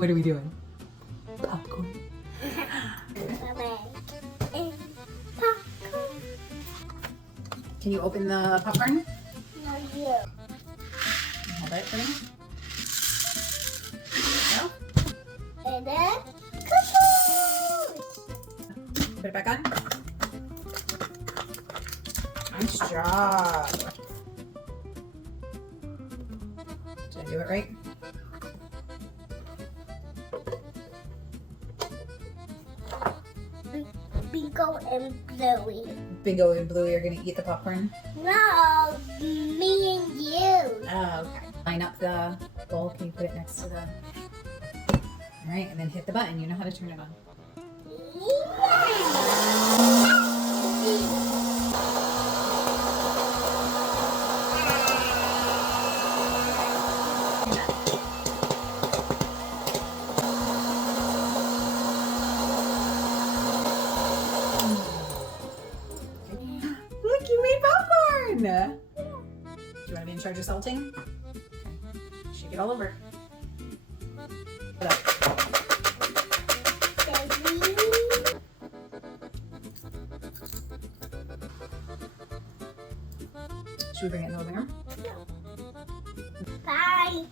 What are we doing? Popcorn. Can you open the popcorn? No, you. Hold it for me. There And then, cuckoo! you go. Put it back on. Nice job. Did I do it right? Bingo and Bluey. Bingo and Bluey are gonna eat the popcorn. No, me and you. Oh, okay. Line up the bowl. Can you put it next to the? All right, and then hit the button. You know how to turn it on. Look, you made popcorn. Do you want to be in charge of salting? Okay. Shake it all over. Put up. Should we bring it in the living room? Bye.